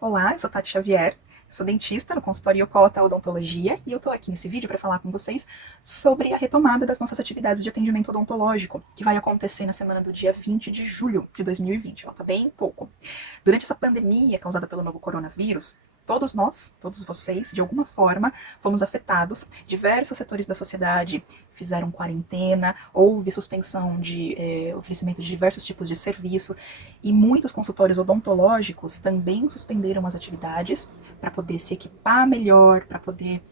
Olá, eu sou Tati Xavier, sou dentista no consultório Yokota Odontologia e eu tô aqui nesse vídeo para falar com vocês sobre a retomada das nossas atividades de atendimento odontológico, que vai acontecer na semana do dia 20 de julho de 2020, falta bem pouco. Durante essa pandemia causada pelo novo coronavírus, todos nós, todos vocês, de alguma forma, fomos afetados. Diversos setores da sociedade fizeram quarentena, houve suspensão de oferecimento de diversos tipos de serviço e muitos consultórios odontológicos também suspenderam as atividades para poder se equipar melhor, para poder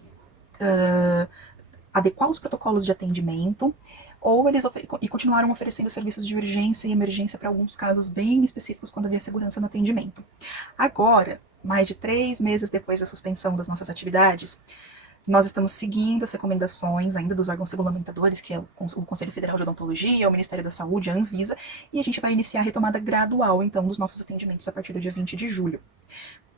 adequar os protocolos de atendimento, ou eles continuaram oferecendo serviços de urgência e emergência para alguns casos bem específicos quando havia segurança no atendimento. Agora, mais de 3 meses depois da suspensão das nossas atividades, nós estamos seguindo as recomendações ainda dos órgãos regulamentadores, que é o Conselho Federal de Odontologia, o Ministério da Saúde, a Anvisa, e a gente vai iniciar a retomada gradual, então, dos nossos atendimentos a partir do dia 20 de julho.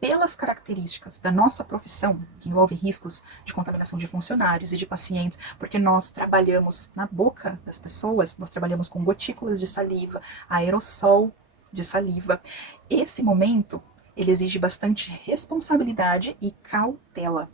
Pelas características da nossa profissão, que envolve riscos de contaminação de funcionários e de pacientes, porque nós trabalhamos na boca das pessoas, nós trabalhamos com gotículas de saliva, aerossol de saliva, esse momento, ele exige bastante responsabilidade e cautela.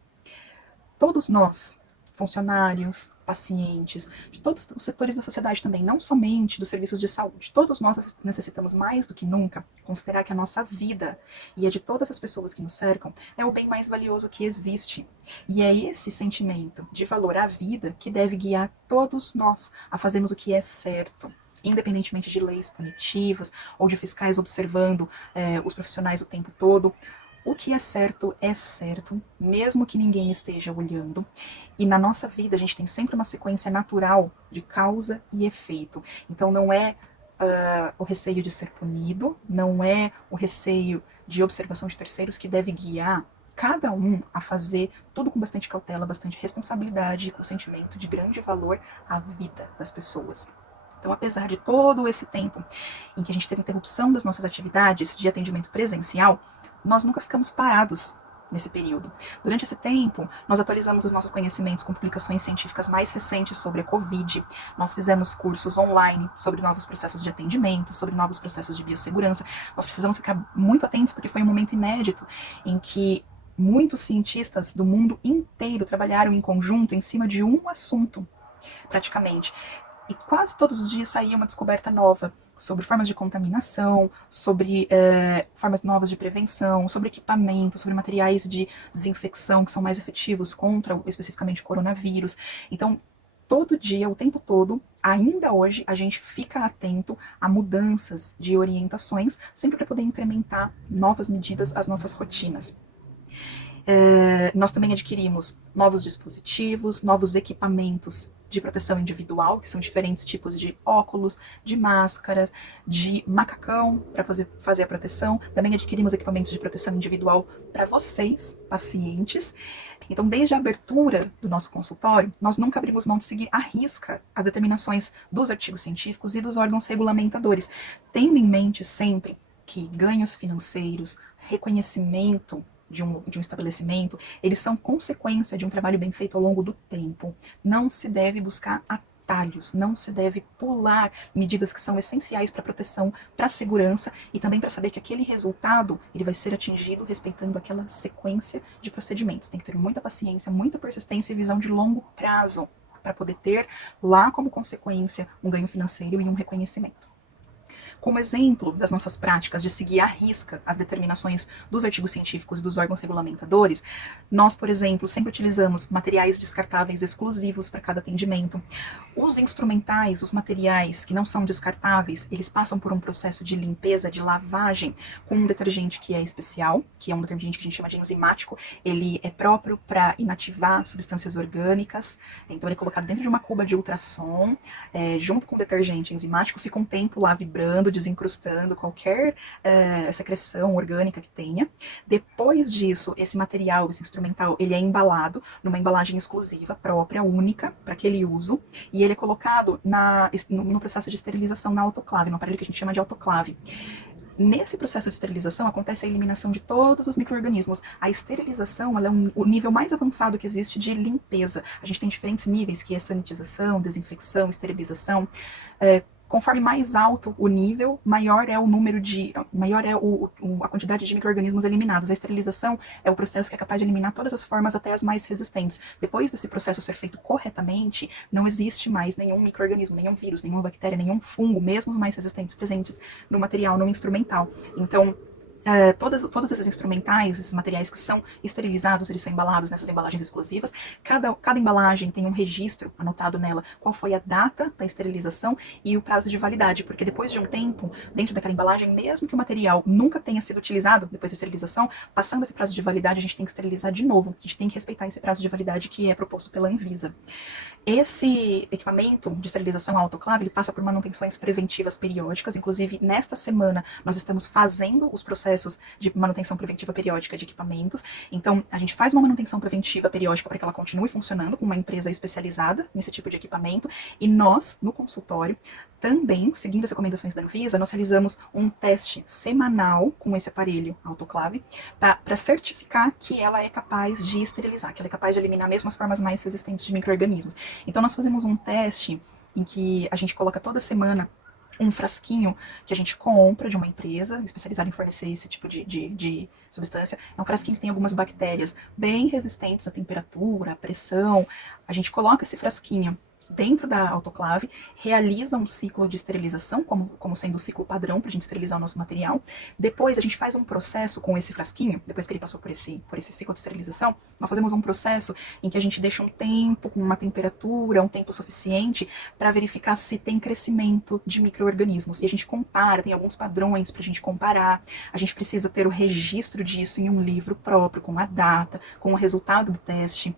Todos nós, funcionários, pacientes, de todos os setores da sociedade também, não somente dos serviços de saúde, todos nós necessitamos mais do que nunca considerar que a nossa vida e a de todas as pessoas que nos cercam é o bem mais valioso que existe. E é esse sentimento de valor à vida que deve guiar todos nós a fazermos o que é certo, independentemente de leis punitivas ou de fiscais observando os profissionais o tempo todo. O que é certo, mesmo que ninguém esteja olhando. E na nossa vida a gente tem sempre uma sequência natural de causa e efeito. Então não é o receio de ser punido, não é o receio de observação de terceiros que deve guiar cada um a fazer tudo com bastante cautela, bastante responsabilidade e com sentimento de grande valor à vida das pessoas. Então, apesar de todo esse tempo em que a gente teve interrupção das nossas atividades de atendimento presencial, nós nunca ficamos parados nesse período. Durante esse tempo, nós atualizamos os nossos conhecimentos com publicações científicas mais recentes sobre a Covid, nós fizemos cursos online sobre novos processos de atendimento, sobre novos processos de biossegurança. Nós precisamos ficar muito atentos porque foi um momento inédito em que muitos cientistas do mundo inteiro trabalharam em conjunto em cima de um assunto, praticamente. E quase todos os dias saía uma descoberta nova sobre formas de contaminação, sobre formas novas de prevenção, sobre equipamento, sobre materiais de desinfecção que são mais efetivos contra especificamente o coronavírus. Então, todo dia, o tempo todo, ainda hoje, a gente fica atento a mudanças de orientações, sempre para poder incrementar novas medidas às nossas rotinas. Nós também adquirimos novos dispositivos, novos equipamentos de proteção individual, que são diferentes tipos de óculos, de máscaras, de macacão para fazer a proteção. Também adquirimos equipamentos de proteção individual para vocês, pacientes. Então, desde a abertura do nosso consultório, nós nunca abrimos mão de seguir à risca as determinações dos artigos científicos e dos órgãos regulamentadores, tendo em mente sempre que ganhos financeiros, reconhecimento de um estabelecimento, eles são consequência de um trabalho bem feito ao longo do tempo. Não se deve buscar atalhos, não se deve pular medidas que são essenciais para a proteção, para a segurança e também para saber que aquele resultado ele vai ser atingido respeitando aquela sequência de procedimentos. Tem que ter muita paciência, muita persistência e visão de longo prazo para poder ter lá como consequência um ganho financeiro e um reconhecimento. Como exemplo das nossas práticas de seguir à risca as determinações dos artigos científicos e dos órgãos regulamentadores, nós, por exemplo, sempre utilizamos materiais descartáveis exclusivos para cada atendimento. Os instrumentais, os materiais que não são descartáveis, eles passam por um processo de limpeza, de lavagem, com um detergente que é especial, que é um detergente que a gente chama de enzimático. Ele é próprio para inativar substâncias orgânicas, então ele é colocado dentro de uma cuba de ultrassom, junto com o detergente enzimático, fica um tempo lá vibrando, desencrustando qualquer secreção orgânica que tenha. Depois disso, esse material, esse instrumental, ele é embalado numa embalagem exclusiva, própria, única, para aquele uso, e ele é colocado no processo de esterilização na autoclave, no aparelho que a gente chama de autoclave. Nesse processo de esterilização acontece a eliminação de todos os micro-organismos. A esterilização ela é o nível mais avançado que existe de limpeza. A gente tem diferentes níveis, que é sanitização, desinfecção, esterilização. Conforme mais alto o nível, maior é o número maior é a quantidade de micro-organismos eliminados. A esterilização é o processo que é capaz de eliminar todas as formas, até as mais resistentes. Depois desse processo ser feito corretamente, não existe mais nenhum micro-organismo, nenhum vírus, nenhuma bactéria, nenhum fungo, mesmo os mais resistentes presentes no material, no instrumental. Então, todos esses instrumentais, esses materiais que são esterilizados, eles são embalados nessas embalagens exclusivas. Cada embalagem tem um registro anotado nela, qual foi a data da esterilização e o prazo de validade, porque depois de um tempo, dentro daquela embalagem, mesmo que o material nunca tenha sido utilizado depois da esterilização, passando esse prazo de validade, a gente tem que esterilizar de novo. A gente tem que respeitar esse prazo de validade que é proposto pela Anvisa. Esse equipamento de esterilização autoclave, ele passa por manutenções preventivas periódicas. Inclusive, nesta semana, nós estamos fazendo os processos de manutenção preventiva periódica de equipamentos. Então, a gente faz uma manutenção preventiva periódica para que ela continue funcionando com uma empresa especializada nesse tipo de equipamento. E nós, no consultório, também, seguindo as recomendações da Anvisa, nós realizamos um teste semanal com esse aparelho autoclave para certificar que ela é capaz de esterilizar, que ela é capaz de eliminar mesmo as formas mais resistentes de micro-organismos. Então, nós fazemos um teste em que a gente coloca toda semana um frasquinho que a gente compra de uma empresa especializada em fornecer esse tipo de substância. É um frasquinho que tem algumas bactérias bem resistentes à temperatura, à pressão. A gente coloca esse frasquinho dentro da autoclave, realiza um ciclo de esterilização, como sendo o ciclo padrão para a gente esterilizar o nosso material. Depois a gente faz um processo com esse frasquinho, depois que ele passou por esse ciclo de esterilização, nós fazemos um processo em que a gente deixa um tempo, com uma temperatura, um tempo suficiente, para verificar se tem crescimento de micro-organismos. E a gente compara, tem alguns padrões para a gente comparar. A gente precisa ter o registro disso em um livro próprio, com a data, com o resultado do teste,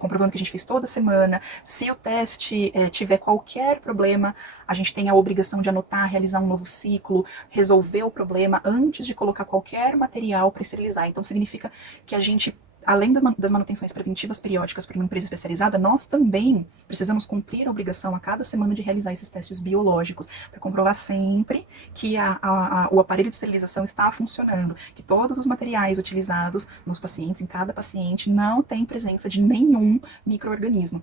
comprovando que a gente fez toda semana. Se o teste tiver qualquer problema, a gente tem a obrigação de anotar, realizar um novo ciclo, resolver o problema antes de colocar qualquer material para esterilizar. Então significa que a gente, além das manutenções preventivas periódicas por uma empresa especializada, nós também precisamos cumprir a obrigação a cada semana de realizar esses testes biológicos, para comprovar sempre que o aparelho de esterilização está funcionando, que todos os materiais utilizados nos pacientes, em cada paciente, não tem presença de nenhum micro-organismo.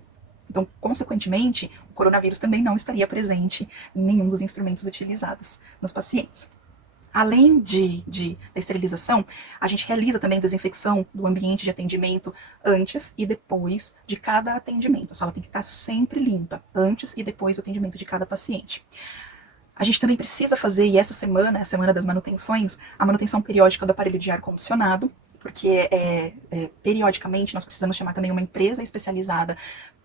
Então, consequentemente, o coronavírus também não estaria presente em nenhum dos instrumentos utilizados nos pacientes. Além da esterilização, a gente realiza também desinfecção do ambiente de atendimento antes e depois de cada atendimento. A sala tem que estar sempre limpa, antes e depois do atendimento de cada paciente. A gente também precisa fazer, e essa semana, a semana das manutenções, a manutenção periódica do aparelho de ar-condicionado, porque periodicamente nós precisamos chamar também uma empresa especializada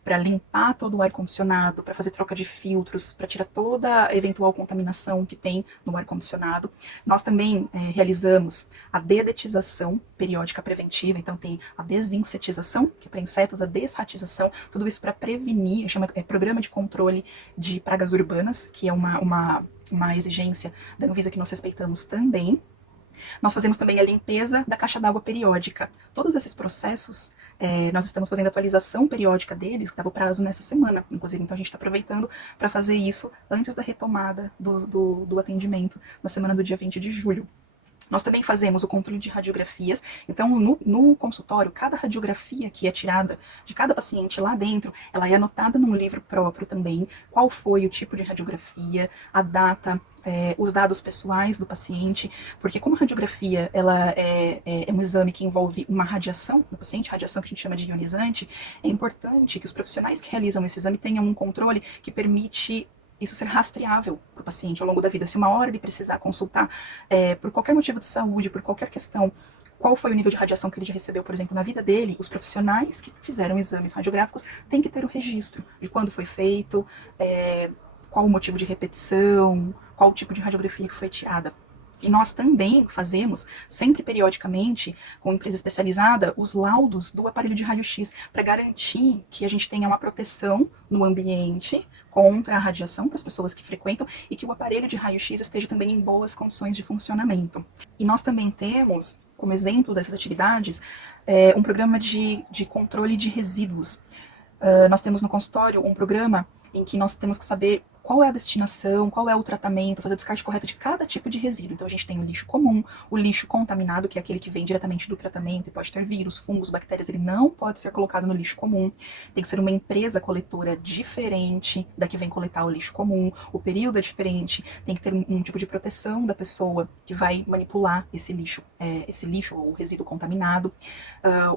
para limpar todo o ar-condicionado, para fazer troca de filtros, para tirar toda a eventual contaminação que tem no ar-condicionado. Nós também realizamos a dedetização periódica preventiva, então tem a desinsetização, que é para insetos, a desratização, tudo isso para prevenir, chama Programa de Controle de Pragas Urbanas, que é uma exigência da Anvisa que nós respeitamos também. Nós fazemos também a limpeza da caixa d'água periódica. Todos esses processos, nós estamos fazendo atualização periódica deles, que dava o prazo nessa semana, inclusive, então a gente está aproveitando para fazer isso antes da retomada do atendimento, na semana do dia 20 de julho. Nós também fazemos o controle de radiografias, então no consultório, cada radiografia que é tirada de cada paciente lá dentro, ela é anotada num livro próprio também, qual foi o tipo de radiografia, a data, os dados pessoais do paciente, porque como a radiografia ela é um exame que envolve uma radiação no paciente, radiação que a gente chama de ionizante, é importante que os profissionais que realizam esse exame tenham um controle que permite isso ser rastreável para o paciente ao longo da vida. Se uma hora ele precisar consultar por qualquer motivo de saúde, por qualquer questão, qual foi o nível de radiação que ele já recebeu, por exemplo, na vida dele, os profissionais que fizeram exames radiográficos têm que ter o registro de quando foi feito, qual o motivo de repetição, qual o tipo de radiografia que foi tirada. E nós também fazemos, sempre periodicamente, com empresa especializada, os laudos do aparelho de raio-x, para garantir que a gente tenha uma proteção no ambiente contra a radiação para as pessoas que frequentam e que o aparelho de raio-x esteja também em boas condições de funcionamento. E nós também temos, como exemplo dessas atividades, um programa de controle de resíduos. Nós temos no consultório um programa em que nós temos que saber qual é a destinação, qual é o tratamento, fazer o descarte correto de cada tipo de resíduo. Então a gente tem o lixo comum, o lixo contaminado, que é aquele que vem diretamente do tratamento e pode ter vírus, fungos, bactérias, ele não pode ser colocado no lixo comum. Tem que ser uma empresa coletora diferente da que vem coletar o lixo comum, o período é diferente, tem que ter um tipo de proteção da pessoa que vai manipular esse lixo ou resíduo contaminado.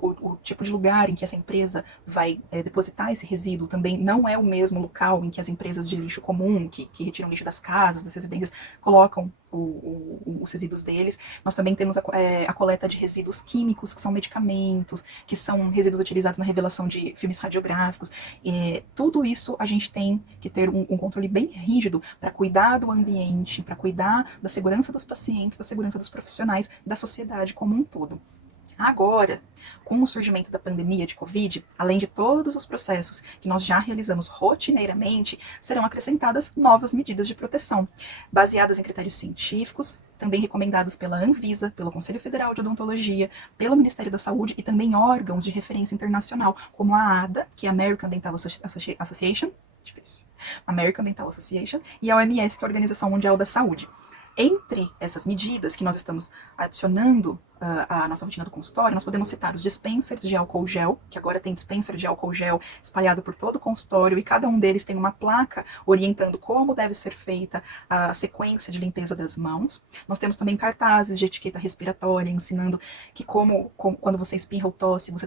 O tipo de lugar em que essa empresa vai depositar esse resíduo também não é o mesmo local em que as empresas de lixo comum, que retiram lixo das casas, das residências, colocam os resíduos deles. Nós também temos a coleta de resíduos químicos, que são medicamentos, que são resíduos utilizados na revelação de filmes radiográficos. Tudo isso a gente tem que ter um controle bem rígido para cuidar do ambiente, para cuidar da segurança dos pacientes, da segurança dos profissionais, da sociedade como um todo. Agora, com o surgimento da pandemia de Covid, além de todos os processos que nós já realizamos rotineiramente, serão acrescentadas novas medidas de proteção, baseadas em critérios científicos, também recomendados pela Anvisa, pelo Conselho Federal de Odontologia, pelo Ministério da Saúde e também órgãos de referência internacional, como a ADA, que é a American Dental Association, American Dental Association, e a OMS, que é a Organização Mundial da Saúde. Entre essas medidas que nós estamos adicionando à nossa rotina do consultório, nós podemos citar os dispensers de álcool gel, que agora tem dispenser de álcool gel espalhado por todo o consultório, e cada um deles tem uma placa orientando como deve ser feita a sequência de limpeza das mãos. Nós temos também cartazes de etiqueta respiratória, ensinando que quando você espirra ou tosse, você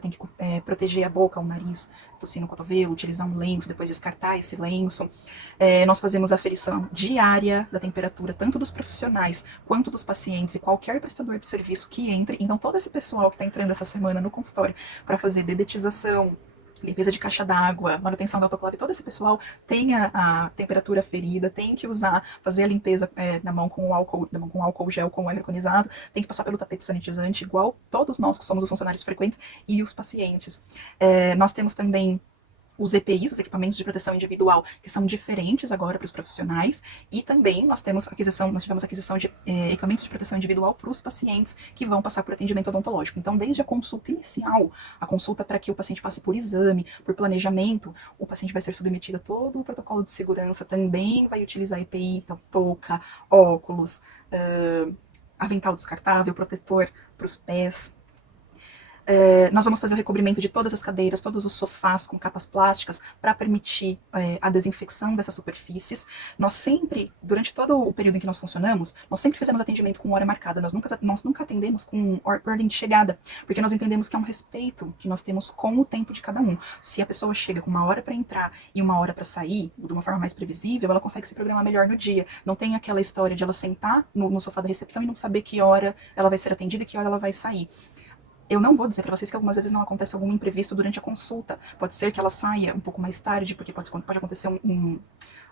tem que proteger a boca, o nariz, tossir no cotovelo, utilizar um lenço, depois descartar esse lenço. Nós fazemos a aferição diária da temperatura, tanto dos profissionais quanto dos pacientes e qualquer prestador de serviço que entre. Então, todo esse pessoal que está entrando essa semana no consultório para fazer dedetização, limpeza de caixa d'água, manutenção da autoclave, todo esse pessoal tem a temperatura ferida, tem que fazer a limpeza na mão com álcool gel, com óleo iconizado, tem que passar pelo tapete sanitizante, igual todos nós que somos os funcionários frequentes e os pacientes. Nós temos também os EPIs, os equipamentos de proteção individual, que são diferentes agora para os profissionais, e também nós tivemos aquisição de equipamentos de proteção individual para os pacientes que vão passar por atendimento odontológico. Então, desde a consulta inicial, a consulta para que o paciente passe por exame, por planejamento, o paciente vai ser submetido a todo o protocolo de segurança, também vai utilizar EPI, então touca, óculos, avental descartável, protetor para os pés. Nós vamos fazer o recobrimento de todas as cadeiras, todos os sofás com capas plásticas para permitir a desinfecção dessas superfícies. Nós sempre, durante todo o período em que nós funcionamos, nós sempre fizemos atendimento com hora marcada. Nós nunca atendemos com ordem de chegada, porque nós entendemos que é um respeito que nós temos com o tempo de cada um. Se a pessoa chega com uma hora para entrar e uma hora para sair, de uma forma mais previsível, ela consegue se programar melhor no dia. Não tem aquela história de ela sentar no sofá da recepção e não saber que hora ela vai ser atendida e que hora ela vai sair. Eu não vou dizer para vocês que algumas vezes não acontece algum imprevisto durante a consulta. Pode ser que ela saia um pouco mais tarde, porque pode acontecer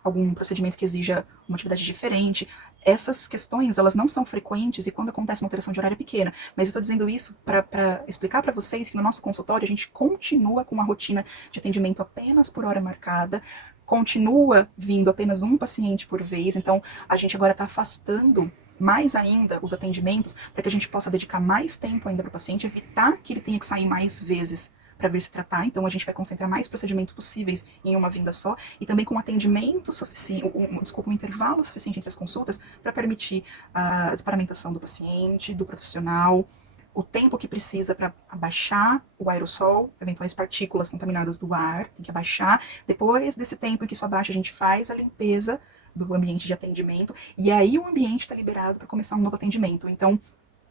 algum procedimento que exija uma atividade diferente. Essas questões, elas não são frequentes e quando acontece uma alteração de horário é pequena. Mas eu estou dizendo isso para explicar para vocês que no nosso consultório a gente continua com uma rotina de atendimento apenas por hora marcada, continua vindo apenas um paciente por vez, então a gente agora está afastando mais ainda os atendimentos para que a gente possa dedicar mais tempo ainda para o paciente, evitar que ele tenha que sair mais vezes para vir se tratar. Então a gente vai concentrar mais procedimentos possíveis em uma vinda só e também com atendimento suficiente, um intervalo suficiente entre as consultas para permitir a desparamentação do paciente, do profissional, o tempo que precisa para abaixar o aerossol, eventuais partículas contaminadas do ar, tem que abaixar. Depois desse tempo em que isso abaixa, a gente faz a limpeza do ambiente de atendimento, e aí o ambiente está liberado para começar um novo atendimento. Então,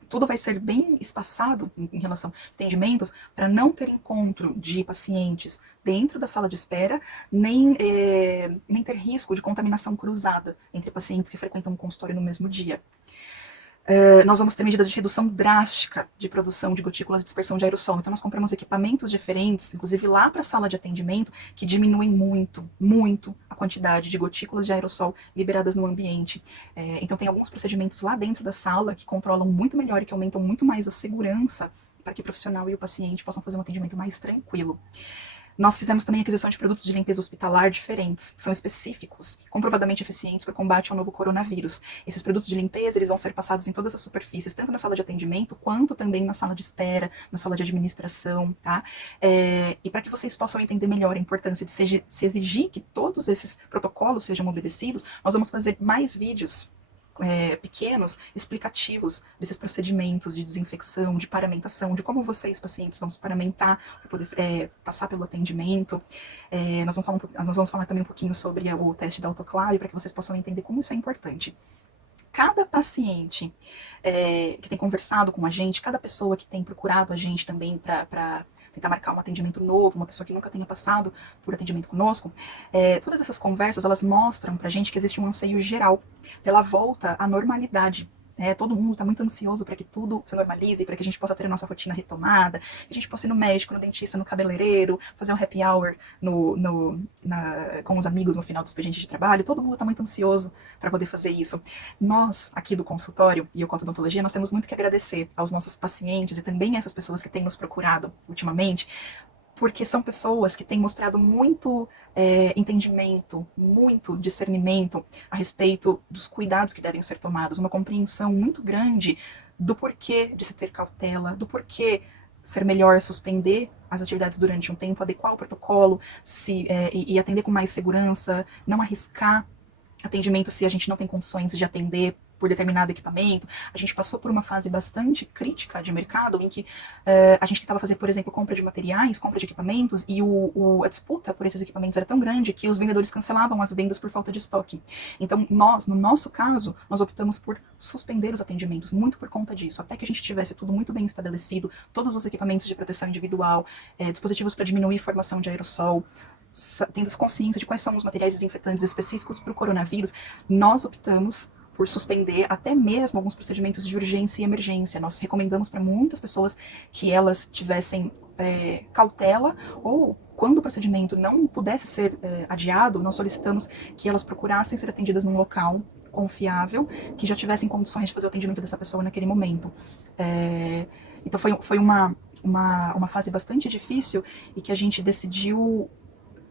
tudo vai ser bem espaçado em relação a atendimentos para não ter encontro de pacientes dentro da sala de espera, nem ter risco de contaminação cruzada entre pacientes que frequentam o consultório no mesmo dia. Nós vamos ter medidas de redução drástica de produção de gotículas e dispersão de aerossol. Então, nós compramos equipamentos diferentes, inclusive lá para a sala de atendimento, que diminuem muito, muito a quantidade de gotículas de aerossol liberadas no ambiente. Então, tem alguns procedimentos lá dentro da sala que controlam muito melhor e que aumentam muito mais a segurança para que o profissional e o paciente possam fazer um atendimento mais tranquilo. Nós fizemos também aquisição de produtos de limpeza hospitalar diferentes, que são específicos, comprovadamente eficientes para o combate ao novo coronavírus. Esses produtos de limpeza, eles vão ser passados em todas as superfícies, tanto na sala de atendimento, quanto também na sala de espera, na sala de administração, tá? E para que vocês possam entender melhor a importância de se exigir que todos esses protocolos sejam obedecidos, nós vamos fazer mais vídeos pequenos, explicativos desses procedimentos de desinfecção, de paramentação, de como vocês, pacientes, vão se paramentar para poder passar pelo atendimento. Nós vamos falar também um pouquinho sobre o teste da autoclave, para que vocês possam entender como isso é importante. Cada paciente que tem conversado com a gente, cada pessoa que tem procurado a gente também para tentar marcar um atendimento novo, uma pessoa que nunca tenha passado por atendimento conosco, todas essas conversas, elas mostram pra gente que existe um anseio geral pela volta à normalidade. Todo mundo está muito ansioso para que tudo se normalize, para que a gente possa ter a nossa rotina retomada, que a gente possa ir no médico, no dentista, no cabeleireiro, fazer um happy hour com os amigos no final do expediente de trabalho. Todo mundo está muito ansioso para poder fazer isso. Nós, aqui do consultório e o Conto Odontologia, nós temos muito que agradecer aos nossos pacientes e também a essas pessoas que têm nos procurado ultimamente, porque são pessoas que têm mostrado muito entendimento, muito discernimento a respeito dos cuidados que devem ser tomados, uma compreensão muito grande do porquê de se ter cautela, do porquê ser melhor suspender as atividades durante um tempo, adequar o protocolo e atender com mais segurança, não arriscar atendimento se a gente não tem condições de atender por determinado equipamento. A gente passou por uma fase bastante crítica de mercado, em que a gente tentava fazer, por exemplo, compra de materiais, compra de equipamentos, e a disputa por esses equipamentos era tão grande que os vendedores cancelavam as vendas por falta de estoque. Então, no nosso caso, nós optamos por suspender os atendimentos, muito por conta disso, até que a gente tivesse tudo muito bem estabelecido, todos os equipamentos de proteção individual, dispositivos para diminuir a formação de aerossol, tendo consciência de quais são os materiais desinfetantes específicos para o coronavírus, nós optamos por suspender até mesmo alguns procedimentos de urgência e emergência. Nós recomendamos para muitas pessoas que elas tivessem cautela, ou quando o procedimento não pudesse ser adiado, nós solicitamos que elas procurassem ser atendidas num local confiável, que já tivessem condições de fazer o atendimento dessa pessoa naquele momento. Então foi uma fase bastante difícil, e que a gente decidiu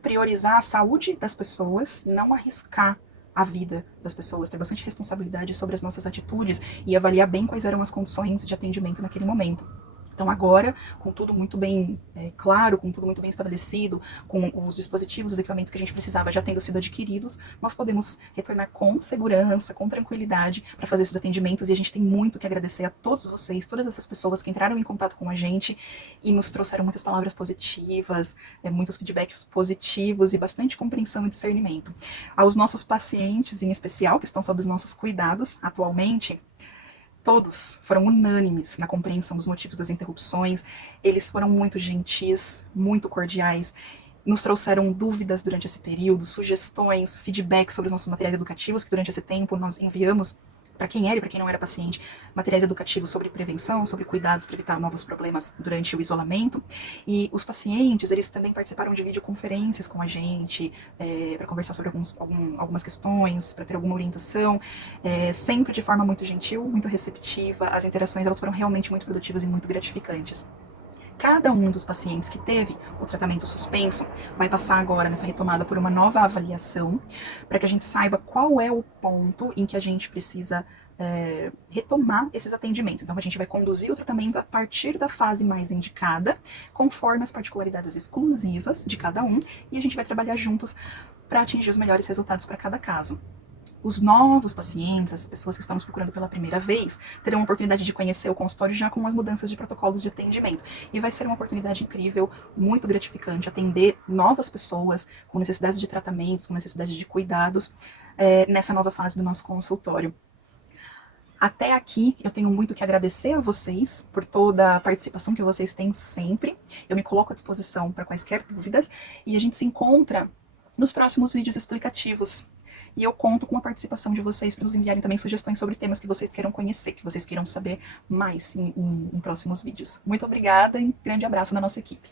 priorizar a saúde das pessoas, não arriscar a vida das pessoas, ter bastante responsabilidade sobre as nossas atitudes e avaliar bem quais eram as condições de atendimento naquele momento. Então agora, com tudo muito bem claro, com tudo muito bem estabelecido, com os dispositivos, os equipamentos que a gente precisava já tendo sido adquiridos, nós podemos retornar com segurança, com tranquilidade para fazer esses atendimentos, e a gente tem muito que agradecer a todos vocês, todas essas pessoas que entraram em contato com a gente e nos trouxeram muitas palavras positivas, muitos feedbacks positivos e bastante compreensão e discernimento. Aos nossos pacientes, em especial, que estão sob os nossos cuidados atualmente, todos foram unânimes na compreensão dos motivos das interrupções. Eles foram muito gentis, muito cordiais, nos trouxeram dúvidas durante esse período, sugestões, feedback sobre os nossos materiais educativos, que durante esse tempo nós enviamos para quem era e para quem não era paciente, materiais educativos sobre prevenção, sobre cuidados para evitar novos problemas durante o isolamento. E os pacientes, eles também participaram de videoconferências com a gente, para conversar sobre algumas questões, para ter alguma orientação, sempre de forma muito gentil, muito receptiva. As interações, elas foram realmente muito produtivas e muito gratificantes. Cada um dos pacientes que teve o tratamento suspenso vai passar agora nessa retomada por uma nova avaliação, para que a gente saiba qual é o ponto em que a gente precisa retomar esses atendimentos. Então a gente vai conduzir o tratamento a partir da fase mais indicada, conforme as particularidades exclusivas de cada um, e a gente vai trabalhar juntos para atingir os melhores resultados para cada caso. Os novos pacientes, as pessoas que estão nos procurando pela primeira vez, terão a oportunidade de conhecer o consultório já com as mudanças de protocolos de atendimento. E vai ser uma oportunidade incrível, muito gratificante, atender novas pessoas com necessidades de tratamentos, com necessidades de cuidados, nessa nova fase do nosso consultório. Até aqui, eu tenho muito que agradecer a vocês por toda a participação que vocês têm sempre. Eu me coloco à disposição para quaisquer dúvidas, e a gente se encontra nos próximos vídeos explicativos. E eu conto com a participação de vocês para nos enviarem também sugestões sobre temas que vocês queiram conhecer, que vocês queiram saber mais em próximos vídeos. Muito obrigada e um grande abraço da nossa equipe.